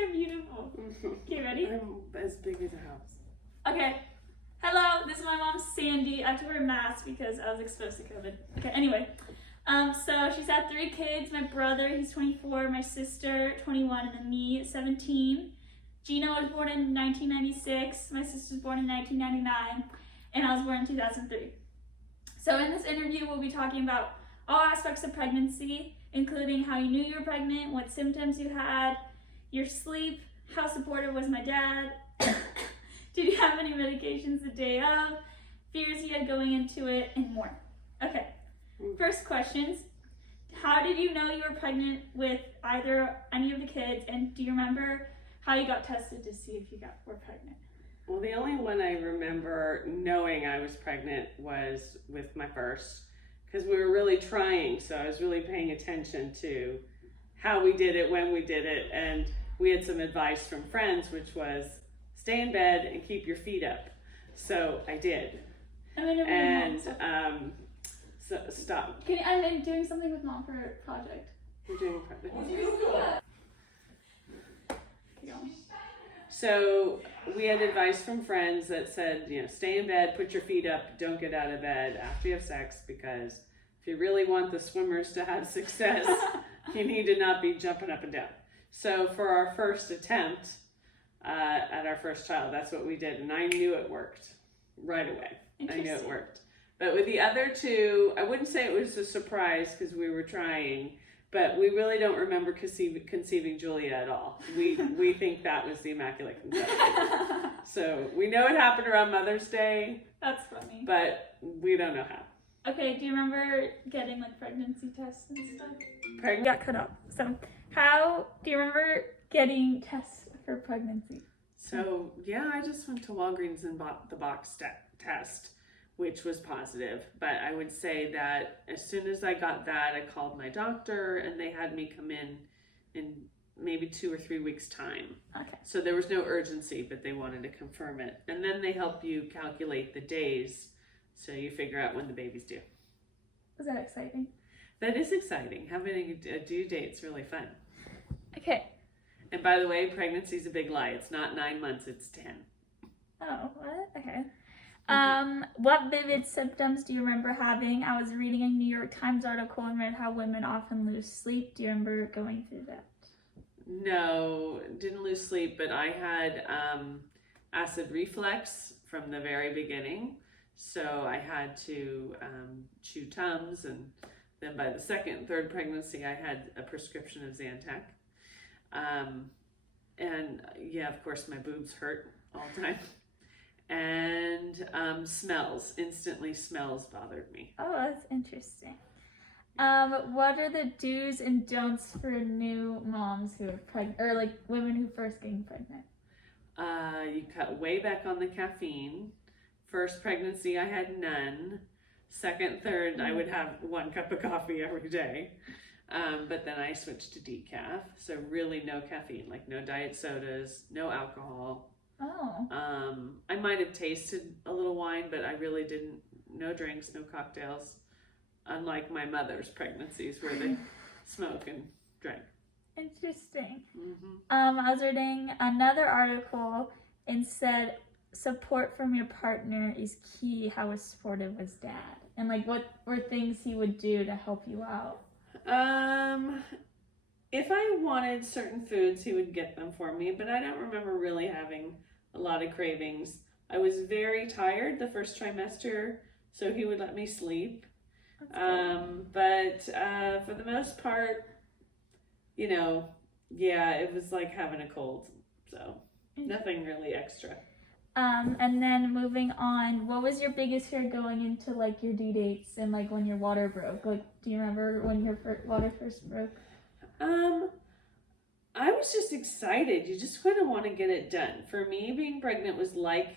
You're beautiful. Okay, ready? I'm as big as a house. Okay. Hello, this is my mom, Sandy. I have to wear a mask because I was exposed to COVID. Okay, anyway. So she's had 3 kids. My brother, he's 24. My sister, 21. And then me, 17. Gina was born in 1996. My sister was born in 1999. And I was born in 2003. So in this interview, we'll be talking about all aspects of pregnancy, including how you knew you were pregnant, what symptoms you had, your sleep, how supportive was my dad, did you have any medications the day of, fears you had going into it, and more. Okay, first questions. How did you know you were pregnant with any of the kids, and do you remember how you got tested to see if you were pregnant? Well, the only one I remember knowing I was pregnant was with my first, because we were really trying, so I was really paying attention to how we did it, when we did it, and we had some advice from friends, which was stay in bed and keep your feet up. So I did. So stop. I'm doing something with mom for a project. We're doing a project. So we had advice from friends that said, stay in bed, put your feet up, don't get out of bed after you have sex, because if you really want the swimmers to have success, you need to not be jumping up and down. So for our first attempt at our first child, that's what we did, and I knew it worked right away. I knew it worked. But with the other 2, I wouldn't say it was a surprise because we were trying, but we really don't remember conceiving Julia at all. We think that was the Immaculate Conception. So we know it happened around Mother's Day. That's funny. But we don't know how. Okay, do you remember getting pregnancy tests and stuff? Pregnant? Got cut off. So do you remember getting tests for pregnancy? So yeah, I just went to Walgreens and bought the box test, which was positive. But I would say that as soon as I got that, I called my doctor and they had me come in maybe 2 or 3 weeks time. Okay. So there was no urgency, but they wanted to confirm it. And then they help you calculate the days, so you figure out when the baby's due. Was that exciting? That is exciting. Having a due date's really fun. Okay. And by the way, pregnancy is a big lie. It's not 9 months, it's 10. Oh, what? Okay. What vivid symptoms do you remember having? I was reading a New York Times article and read how women often lose sleep. Do you remember going through that? No, didn't lose sleep, but I had acid reflux from the very beginning. So I had to chew Tums, and then by the 2nd and 3rd pregnancy, I had a prescription of Zantac. And yeah, of course, my boobs hurt all the time. And instantly smells bothered me. Oh, that's interesting. What are the do's and don'ts for new moms who are pregnant, or women who first getting pregnant? You cut way back on the caffeine. First pregnancy, I had none. 2nd, 3rd, I would have 1 cup of coffee every day. But then I switched to decaf. So really no caffeine, no diet sodas, no alcohol. Oh. I might have tasted a little wine, but I really didn't. No drinks, no cocktails. Unlike my mother's pregnancies where they smoke and drink. Interesting. Mm-hmm. I was reading another article and said support from your partner is key. How supportive was dad? And what were things he would do to help you out? If I wanted certain foods, he would get them for me, but I don't remember really having a lot of cravings. I was very tired the first trimester, so he would let me sleep. But for the most part, yeah, it was like having a cold, so nothing really extra. And then moving on, what was your biggest fear going into your due dates and when your water broke? Do you remember when your water first broke? I was just excited. You just kind of want to get it done. For me, being pregnant was like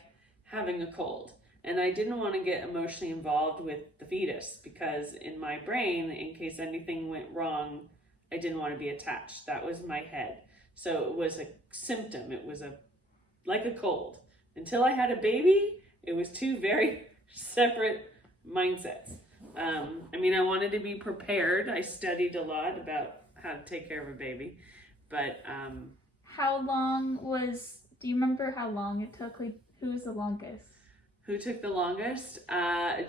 having a cold. And I didn't want to get emotionally involved with the fetus because in my brain, in case anything went wrong, I didn't want to be attached. That was my head. So it was a symptom. It was like a cold. Until I had a baby, it was 2 very separate mindsets. I wanted to be prepared. I studied a lot about how to take care of a baby. But Do you remember how long it took? Like, who was the longest? Who took the longest?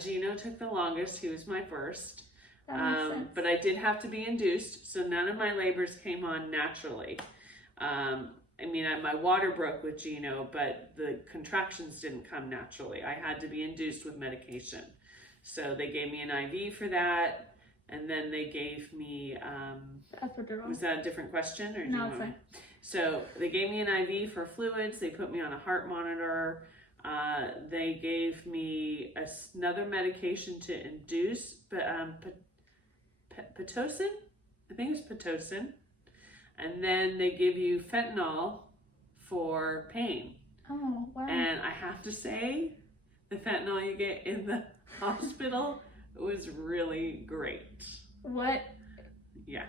Gino took the longest. He was my first. That makes sense. But I did have to be induced, so none of my labors came on naturally. My water broke with Gino, but the contractions didn't come naturally. I had to be induced with medication. So they gave me an IV for that, and then they gave me, epidural. Was that a different question? Or No, it's fine. So they gave me an IV for fluids. They put me on a heart monitor. They gave me another medication to induce, Pitocin? I think it's Pitocin. And then they give you fentanyl for pain. Oh, wow. And I have to say, the fentanyl you get in the hospital was really great. What Yeah.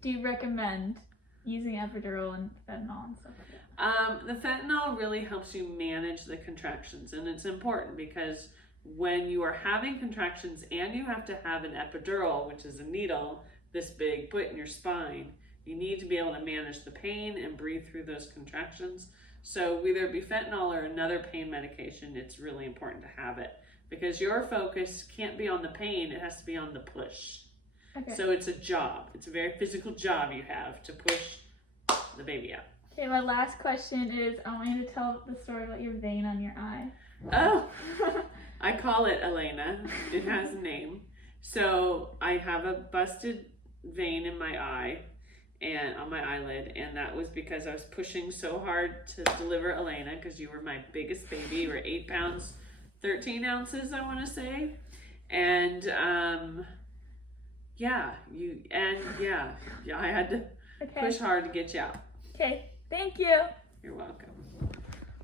do you recommend using epidural and fentanyl and stuff like that? The fentanyl really helps you manage the contractions, and it's important because when you are having contractions and you have to have an epidural, which is a needle this big put in your spine, you need to be able to manage the pain and breathe through those contractions. So whether it be fentanyl or another pain medication, it's really important to have it because your focus can't be on the pain, it has to be on the push. Okay. So it's a job. It's a very physical job you have to push the baby out. Okay, my last question is, I want you to tell the story about your vein on your eye. Oh, I call it Elena. It has a name. So I have a busted vein in my eye and on my eyelid, and that was because I was pushing so hard to deliver Elena because you were my biggest baby. You were 8 pounds, 13 ounces, I want to say. And I had to Okay. push hard to get you out. Okay, thank you. You're welcome.